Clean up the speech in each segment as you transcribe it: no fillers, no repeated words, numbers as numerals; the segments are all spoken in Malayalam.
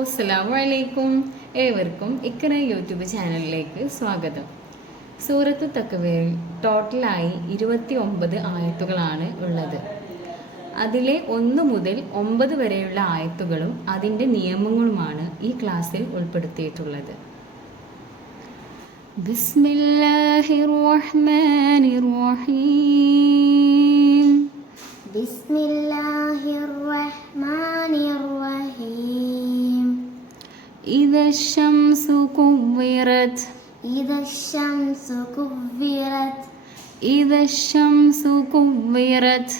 അസ്സലാമു അലൈക്കും. ഏവർക്കും ഇക്ര യൂട്യൂബ് ചാനലിലേക്ക് സ്വാഗതം. സൂറത്ത് തക്വീറിൽ ടോട്ടലായി 29 ആയത്തുകളാണ് ഉള്ളത്. അതിലെ 1 മുതൽ 9 വരെയുള്ള ആയത്തുകളും അതിൻ്റെ നിയമങ്ങളുമാണ് ഈ ക്ലാസ്സിൽ ഉൾപ്പെടുത്തിയിട്ടുള്ളത്. ബിസ്മില്ലാഹിർ റഹ്മാനിർ റഹീം. ബിസ്മില്ലാഹിർ റഹ്മാനിർ റഹീം. ഇദശംസു കുവ്വിറത്. ഇദശംസു കുവ്വിറത്. ഇദശംസു കുവ്വിറത്.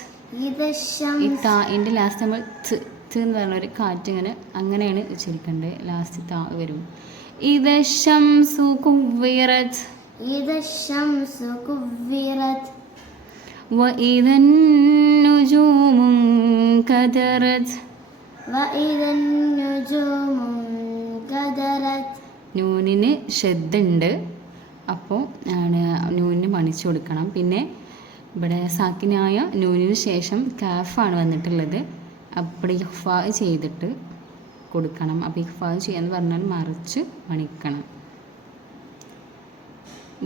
ഇദശംസു. ഈ താഇൻ്റെ ലാസ്റ്റ് നമ്മൾ ത് എന്ന് പറഞ്ഞൊരു കാറ്റ് ഇങ്ങനെ അങ്ങനെയാണ് ഉച്ചരിക്കേണ്ടത്. ലാസ്റ്റ് താ വരും. ഇദശംസു കുവ്വിറത്. ഇദശംസു കുവ്വിറത്. വഇദൻ നുജൂമു കദറത്. വഇദൻ നുജൂമു കദറത്. നൂനിന് ഷദ്ദുണ്ട്, അപ്പോൾ നൂനിന് മണിച്ചു കൊടുക്കണം. പിന്നെ ഇവിടെ സാക്കിനായ നൂനിന് ശേഷം കാഫാണ് വന്നിട്ടുള്ളത്. അപ്പോൾ ഇഖ്ഫാ ചെയ്തിട്ട് കൊടുക്കണം. അപ്പോൾ ഇഖ്ഫാ ചെയ്യാന്ന് പറഞ്ഞാൽ മറിച്ച് മണിക്കണം.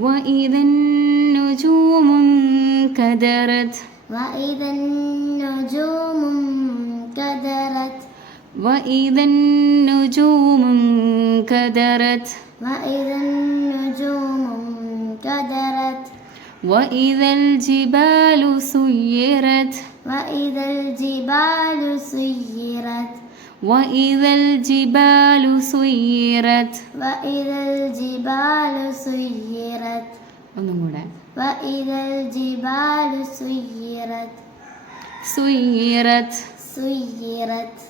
വഇദൻ നുജൂമു കദറത്. വഇദൻ നുജൂമു കദറത്. വഇദൻ നുജൂമു കദറത്. വഇദൻ നുജൂമു കദറത്. വഇദൽ ജിബാലു സുയ്യിറത്. വഇദൽ ജിബാലു സുയ്യിറത്. വഇദൽ ജിബാലു സുയ്യിറത്. വഇദൽ ജിബാലു സുയ്യിറത്. ഒന്നും കൂടെ. വഇദൽ ജിബാലു സുയ്യിറത്. സുയ്യിറത്. സുയ്യിറത്.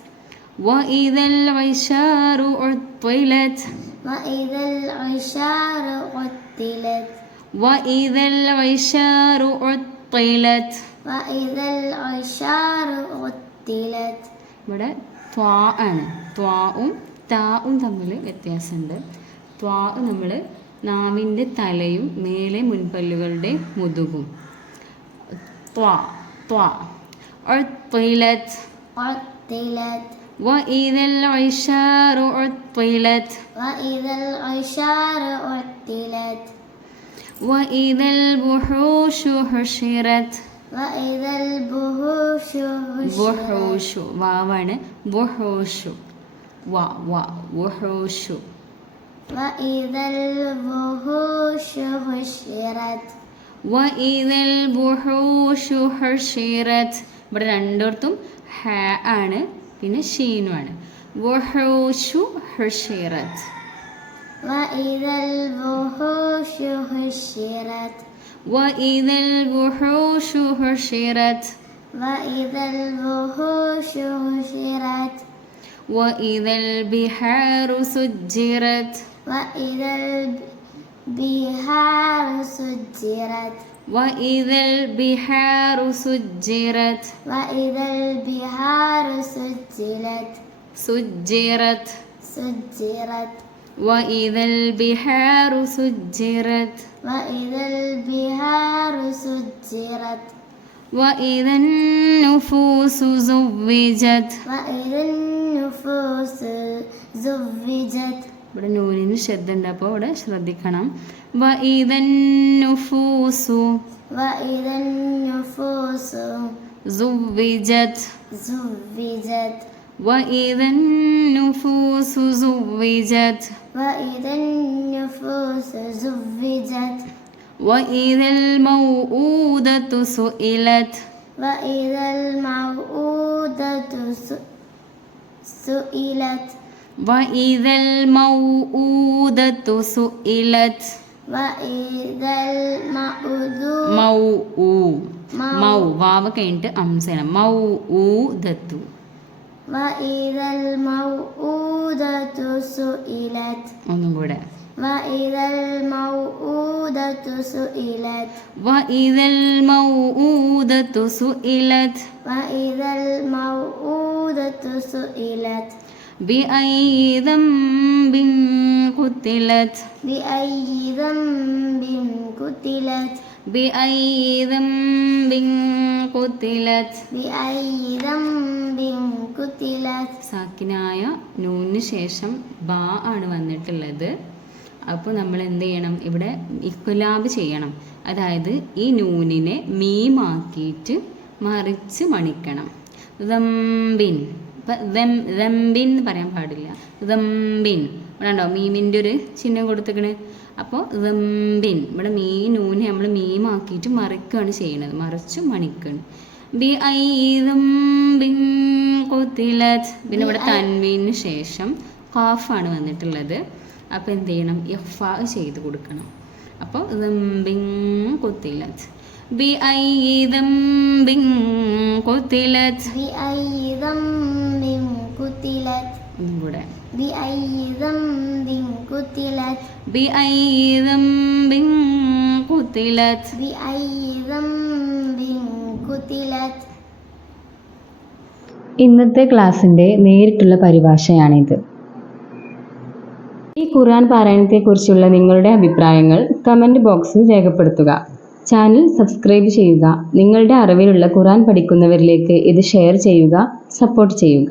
വഇദൽ ഇശാറു ഉത്തിലത്. വഇദൽ ഇശാറു ഉത്തിലത്. വഇദൽ ഇശാറു ഉത്തിലത്. വഇദൽ ഇശാറു ഉത്തിലത്. ഇവിടെ ത്വാ ആണ്. ത്വാവും താവും തമ്മിൽ വ്യത്യാസമുണ്ട്. ത്വാ നമ്മൾ നാവിൻ്റെ തലയും മേലെ മുൻപല്ലുകളുടെ മുതുകും. ത്വാ ത്വാ. ഉത്തിലത്. ഉത്തിലത്. വഇദൽ ഇശാറു ഉത്തിലത്. വഇദൽ ഇശാറു ഉത്തിലത്. വഇദൽ ബുഹൂഷു ഹുശിറത്. വഇദൽ ബുഹൂഷു ഹുശിറത്. ബുഹൂഷു വാവാണ്. ബുഹൂഷു വാ വാ ബുഹൂഷു. വഇദൽ ബുഹൂഷു ഹുശിറത്. വഇദൽ ബുഹൂഷു ഹുശിറത്. ഇവിടെ രണ്ടിടത്തും ഹ ആണ്, പിന്നെ ഷീനുമാണ്. ബുഹൂഷു ഹുശിറത്. വഇദൽ ബുഹൂഷു ഹുശിറത്. വഇദൽ ബുഹൂഷു ഹുശിറത്. വഇദൽ ബുഹൂഷു ഹുശിറത്. വഇദൽ ബിഹാറു സുജ്ജിറത്. വഇദൽ ബിഹാറു സുജ്ജിറത്. വഇദൽ ബിഹാറു സുജ്ജിറത്. വഇദൽ ബിഹാറു സുജ്ജിറത്. സുജ്ജിറത്. സുജ്ജിറത്. വഇദൽ ബിഹാറു സുജ്ജിറത്. വഇദൽ ബിഹാറു സുജ്ജിറത്. വഇദൻ നുഫൂസു സുവ്വിജത്. വഇദൻ നുഫൂസു സുവ്വിജത്. ഇവിടെ നൂനിന് ശബ്ദമുണ്ട്, അപ്പോൾ ഇവിടെ ശ്രദ്ധിക്കണം. വഇദൻ നുഫൂസു വഇദൻ നുഫൂസു സുവ്വിജത്. സുവ്വിജത്. വഇദൻ നുഫൂസു സുവ്വിജത്. വഇദൻ നുഫൂസു സുവ്വിജത്. വഇദൽ മൗഊദതു സുഇലത്. വഇദൽ മൗഊദതു സുഇലത്. വഇദൽ മൗഊദതു സുഇലത്. വഇദൽ മൗ വാവ് കഴിഞ്ഞിട്ട് അംസനം. മൗഊദതു. വഇദൽ മൗഊദതു സുഇലത്. ഒന്നും കൂടെ. വഇദൽ മൗഊദതു സുഇലത്. വഇദൽ മൗഊദതു സുഇലത്. വഇദൽ മൗഊദതു സുഇലത്. ബിഅയ്യി ദംബിൻ ഖുതിലത്. ബിഅയ്യി ദംബിൻ ഖുതിലത്. بأي ذنب قتلت بأي ذنب قتلت സാക്കിനായ നൂനിന് ശേഷം ബാ ആണ് വന്നിട്ടുള്ളത്. അപ്പോൾ നമ്മൾ എന്ത് ചെയ്യണം, ഇവിടെ ഇഖ്ലാബ് ചെയ്യണം. അതായത് ഈ നൂനിനെ മീമാക്കിയിട്ട് മറിച്ച് മണിക്കണം. ദംബിൻ, ഇപ്പം ദംബിൻ എന്ന് പറയാൻ പാടില്ല. ദംബിൻ ഇവിടെ ഉണ്ടോ മീമിൻ്റെ ഒരു ചിഹ്നം കൊടുത്തേക്കണ്. അപ്പോൾ ദംബിൻ ഇവിടെ നൂനെ നമ്മൾ മീമാക്കിയിട്ട് മറിക്കുകയാണ് ചെയ്യണത്, മറിച്ച് മണിക്കണം. ബി ഐ ദംബിൻ ഖുതിലത്, പിന്നെ ഇവിടെ തൻവീന് ശേഷം ഖാഫാണ് വന്നിട്ടുള്ളത്. അപ്പോൾ എന്ത് ചെയ്യണം, ഇഖ്ഫാ ചെയ്ത് കൊടുക്കണം. അപ്പോൾ ദംബിൻ ഖുതിലത് بأي ذنب قتلت بأي ذنب قتلت ഒന്നും കൂടെ بأي ذنب قتلت بأي ذنب قتلت بأي ذنب قتلت. ഇന്നത്തെ ക്ലാസ്സിൻ്റെ നേരിട്ടുള്ള പരിഭാഷയാണിത്. ഈ ഖുർആൻ പാരായണത്തെക്കുറിച്ചുള്ള നിങ്ങളുടെ അഭിപ്രായങ്ങൾ കമൻറ്റ് ബോക്സിൽ രേഖപ്പെടുത്തുക. ചാനൽ സബ്സ്ക്രൈബ് ചെയ്യുക. നിങ്ങളുടെ അറിവിലുള്ള ഖുർആൻ പഠിക്കുന്നവരിലേക്ക് ഇത് ഷെയർ ചെയ്യുക, സപ്പോർട്ട് ചെയ്യുക.